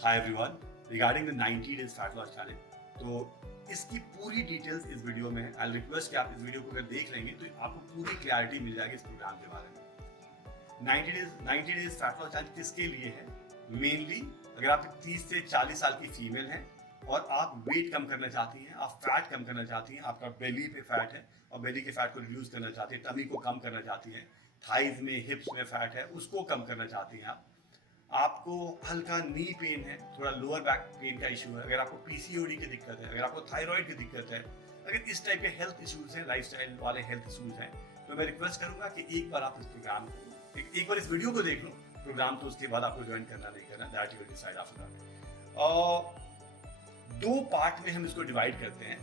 Hi everyone. Regarding the 90 days fat loss challenge, तो इसकी पूरी डिटेल्स इस वीडियो में है। आई रिक्वेस्ट कि आप इस वीडियो को अगर देख लेंगे तो आपको पूरी क्लैरिटी मिल जाएगी इस प्रोग्राम के बारे में। 90 डेज फैट लॉस चैलेंज किसके लिए है? मेनली अगर आप 30 से 40 साल की फीमेल हैं और आप वेट कम करना चाहती हैं, आप फैट कम करना चाहती हैं, आपका बेली पे फैट है और बेली के फैट को रिड्यूस करना चाहती हैं, टमी को कम करना चाहती हैं, थाइज में हिप्स में फैट है उसको कम करना चाहती हैं आपको हल्का नी पेन है, थोड़ा लोअर बैक पेन का इशू है, अगर आपको पीसीओडी की दिक्कत है, अगर आपको थायराइड की दिक्कत है, अगर इस टाइप के हेल्थ इश्यूज हैं, लाइफस्टाइल वाले हेल्थ इश्यूज हैं, तो मैं रिक्वेस्ट करूंगा कि एक बार आप इस प्रोग्राम को एक बार इस वीडियो को देख लो प्रोग्राम, तो उसके बाद आपको ज्वाइन करना नहीं करना, that you will decide after that. और दो पार्ट में हम इसको डिवाइड करते हैं,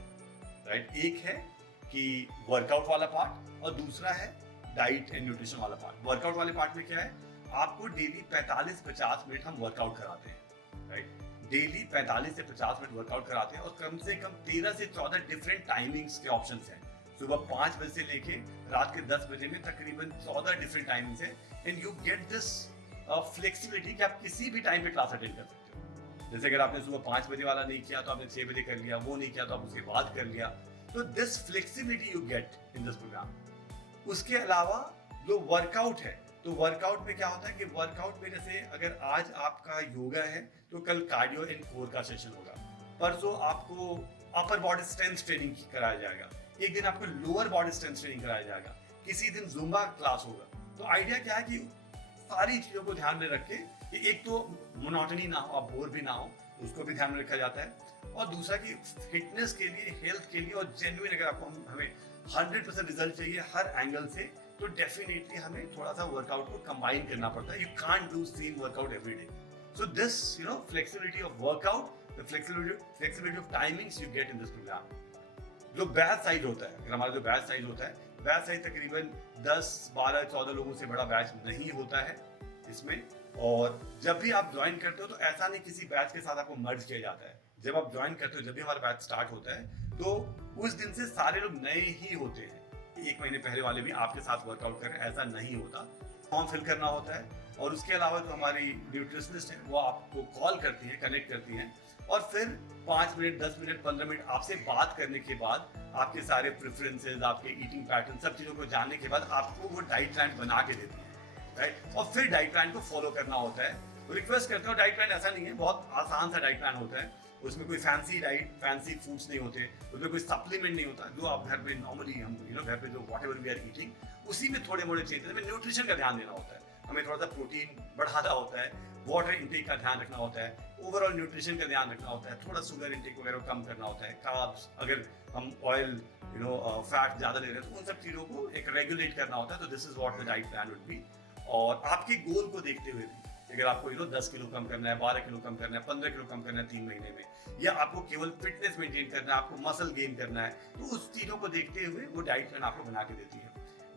राइट? एक है कि वर्कआउट वाला पार्ट और दूसरा है डाइट एंड न्यूट्रिशन वाला पार्ट। वर्कआउट वाले पार्ट में क्या है, आपको डेली 45-50 मिनट हम वर्कआउट कराते हैं, राइट? डेली 45 से 50 मिनट वर्कआउट कराते हैं और कम से कम 13 से 14 डिफरेंट टाइमिंग्स के ऑप्शंस हैं। सुबह 5 बजे से लेके रात के 10 बजे में तकरीबन 14 डिफरेंट टाइमिंग्स हैं and you get this flexibility कि आप किसी भी टाइम पे क्लास अटेंड कर सकते हो। जैसे अगर आपने सुबह 5 बजे वाला नहीं किया तो आपने 6 बजे कर लिया, वो नहीं किया तो आप उसके बाद कर लिया, तो this flexibility you get in this program. उसके अलावा जो वर्कआउट है, तो वर्कआउट में क्या होता है कि वर्कआउट में जैसे अगर आज आपका योगा है तो कल कार्डियो एंड कोर का सेशन होगा, परसों आपको अपर बॉडी स्ट्रेंथ ट्रेनिंग कराया जाएगा, एक दिन आपको लोअर बॉडी स्ट्रेंथ ट्रेनिंग कराया जाएगा, किसी दिन जुम्बा क्लास होगा। तो आइडिया क्या है कि सारी चीजों को ध्यान में रख के कि एक तो मोनोटनी ना हो, आप बोर भी ना हो, उसको भी ध्यान में रखा जाता है, और दूसरा कि फिटनेस के लिए, हेल्थ के लिए और जेन्युइन अगर आपको हमें 100% रिजल्ट चाहिए हर एंगल से, तो डेफिनेटली हमें थोड़ा सा वर्कआउट को कंबाइन करना पड़ता है। You can't do same workout every day. So this flexibility of workout, the flexibility of timings you get in this program. जो बैच साइज होता है, अगर हमारा जो बैच साइज होता है, बैच साइज तकरीबन 10, 12, 14 लोगों से बड़ा बैच नहीं होता है इसमें। और जब भी आप ज्वाइन करते हो तो ऐसा नहीं किसी बैच के साथ आपको मर्ज किया जाता है। जब आप ज्वाइन करते हो, जब भी हमारा बैच स्टार्ट होता है, तो उस दिन से सारे लोग नए ही होते हैं। एक महीने पहले वाले भी आपके साथ वर्कआउट करें ऐसा नहीं होता। फॉर्म फिल करना होता है और उसके अलावा जो हमारी न्यूट्रिशनिस्ट है वो आपको कॉल करती है, कनेक्ट करती हैं, और फिर 5 मिनट, 10 मिनट, 15 मिनट आपसे बात करने के बाद आपके सारे प्रेफरेंसेस, आपके ईटिंग पैटर्न, सब चीज़ों को जानने के बाद आपको वो डाइट प्लान बना के देती है, राइट? और फिर डाइट प्लान को फॉलो करना होता है। तो रिक्वेस्ट करते हो, डाइट प्लान ऐसा नहीं है, बहुत आसान सा डाइट प्लान होता है, उसमें कोई फैंसी डाइट, फैंसी फूड्स नहीं होते, उसमें कोई सप्लीमेंट नहीं होता। जो आप घर में नॉर्मली हम घर पे जो व्हाटएवर वी आर ईटिंग, उसी में थोड़े मोड़े चेंजेस, हमें न्यूट्रिशन का ध्यान देना होता है, हमें थोड़ा सा प्रोटीन बढ़ाना होता है, वाटर इंटेक का ध्यान रखना होता है, ओवरऑल न्यूट्रिशन का ध्यान रखना होता है, थोड़ा शुगर इंटेक वगैरह कम करना होता है, कार्ब्स, अगर हम ऑयल फैट ज्यादा ले रहे हैं तो उन सब चीजों को एक रेगुलेट करना होता है। तो this is what the diet plan would be. और आपके गोल को देखते हुए भी, अगर आपको 10 किलो कम करना है, 12 किलो कम करना है, 15 किलो कम करना है 3 महीने में, या आपको केवल फिटनेस मेंटेन करना है, आपको मसल गेन करना है, तो उस चीजों को देखते हुए वो डाइट प्लान आपको बना के देती है।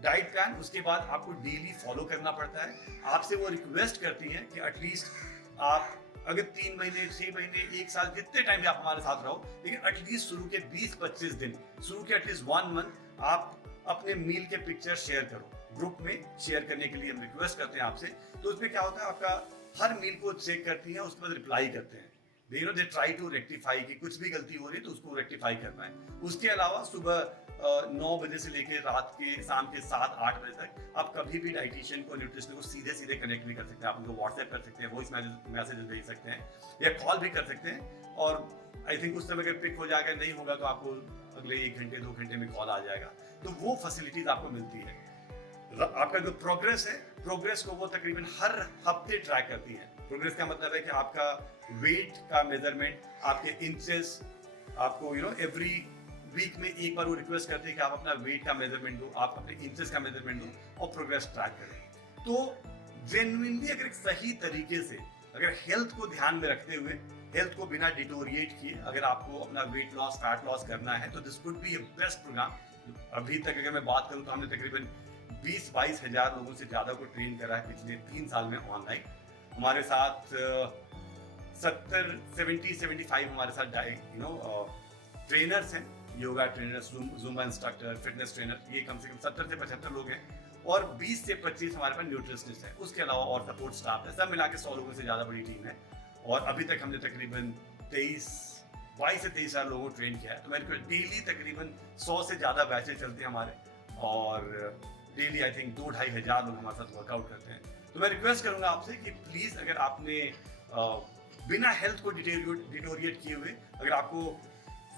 डाइट प्लान उसके बाद आपको डेली फॉलो करना पड़ता है। आपसे वो रिक्वेस्ट करती है कि एटलीस्ट आप अगर 3 महीने, 6 महीने, 1 साल, जितने टाइम आप हमारे साथ रहो, लेकिन एटलीस्ट शुरू के 20-25 दिन, शुरू के एटलीस्ट 1 मंथ आप अपने मील के पिक्चर शेयर करो। ग्रुप में शेयर करने के लिए हम रिक्वेस्ट करते हैं आपसे। तो उसमें क्या होता है, आपका हर मील को चेक करती है, उसके बाद रिप्लाई करते हैं। दे ट्राई टू रेक्टिफाई कि कुछ भी गलती हो रही है तो उसको रेक्टिफाई करना है। उसके अलावा सुबह 9 बजे से लेकर रात के शाम के 7-8 बजे तक आप कभी भी डाइटिशियन को, न्यूट्रिशनिस्ट को सीधे कनेक्ट भी कर सकते हैं। आप उनको व्हाट्सएप कर सकते हैं, वॉइस मैसेज भेज सकते हैं, या कॉल भी कर सकते हैं। और आई थिंक उस समय अगर पिक हो जाएगा, नहीं होगा तो आपको अगले 1 घंटे 2 घंटे में कॉल आ जाएगा। तो वो फैसिलिटीज आपको मिलती है। आपका जो प्रोग्रेस है, प्रोग्रेस को वो तकरीबन हर हफ्ते ट्रैक करती है। प्रोग्रेस का मतलब है कि आपका वेट का मेजरमेंट, आपके इंचेस, आपको एवरी वीक में एक बार वो रिक्वेस्ट करते हैं कि आप अपना वेट का मेजरमेंट दो, आप अपने इंचेस का मेजरमेंट दो और प्रोग्रेस ट्रैक करें। तो जेन्युइनली अगर एक सही तरीके से, अगर हेल्थ को ध्यान में रखते हुए, हेल्थ को बिना डिटोरिएट किए अगर आपको अपना वेट लॉस, फैट लॉस करना है, तो this could be a best program. अभी तक अगर मैं बात करूं तो हमने तकरीबन 20-22 हजार लोगों से ज्यादा को ट्रेन करा है पिछले 3 साल में ऑनलाइन। हमारे साथ 70-75 हमारे साथ ट्रेनर्स हैं, yoga trainers, Zumba instructor, fitness trainer, ये कम से कम 70 से 75 लोग हैं, और 20 से 25 हमारे पास न्यूट्रिशनिस्ट है। उसके अलावा और सपोर्ट स्टाफ है, सब मिला के 100 लोगों से ज्यादा बड़ी टीम है। और अभी तक हमने तकरीबन 22 से 23 हज़ार लोगों को ट्रेन किया है। तो मेरे को डेली तकरीबन 100 से ज़्यादा बैचेज चलते हैं हमारे, और डेली आई थिंक 2-2.5 हज़ार लोग हमारे साथ वर्कआउट करते हैं। तो मैं रिक्वेस्ट करूँगा आपसे कि प्लीज़, अगर आपने बिना हेल्थ को डिटोरिएट किए हुए, अगर आपको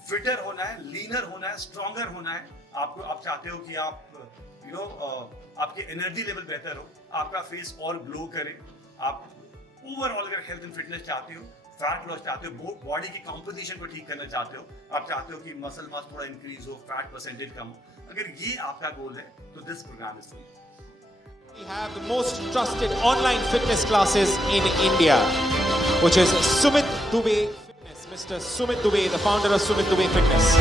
फिटर होना है, लीनर होना है, स्ट्रॉन्गर होना है, आप चाहते हो कि आप आपके एनर्जी लेवल बेहतर हो, आपका फेस और ग्लो करे, आप ओवरऑल अगर हेल्थ एंड फिटनेस चाहते हो, फैट लॉस चाहते हो, बॉडी की कंपोजिशन को ठीक करना चाहते हो, आप चाहते हो कि मसल मास थोड़ा इंक्रीज हो, फैट परसेंटेज कम हो, अगर ये आपका गोल है तो this program is for you. We have the most trusted online fitness classes in India, which is Sumit Dubey Fitness. Mr. Sumit Dubey, the founder of Sumit Dubey Fitness.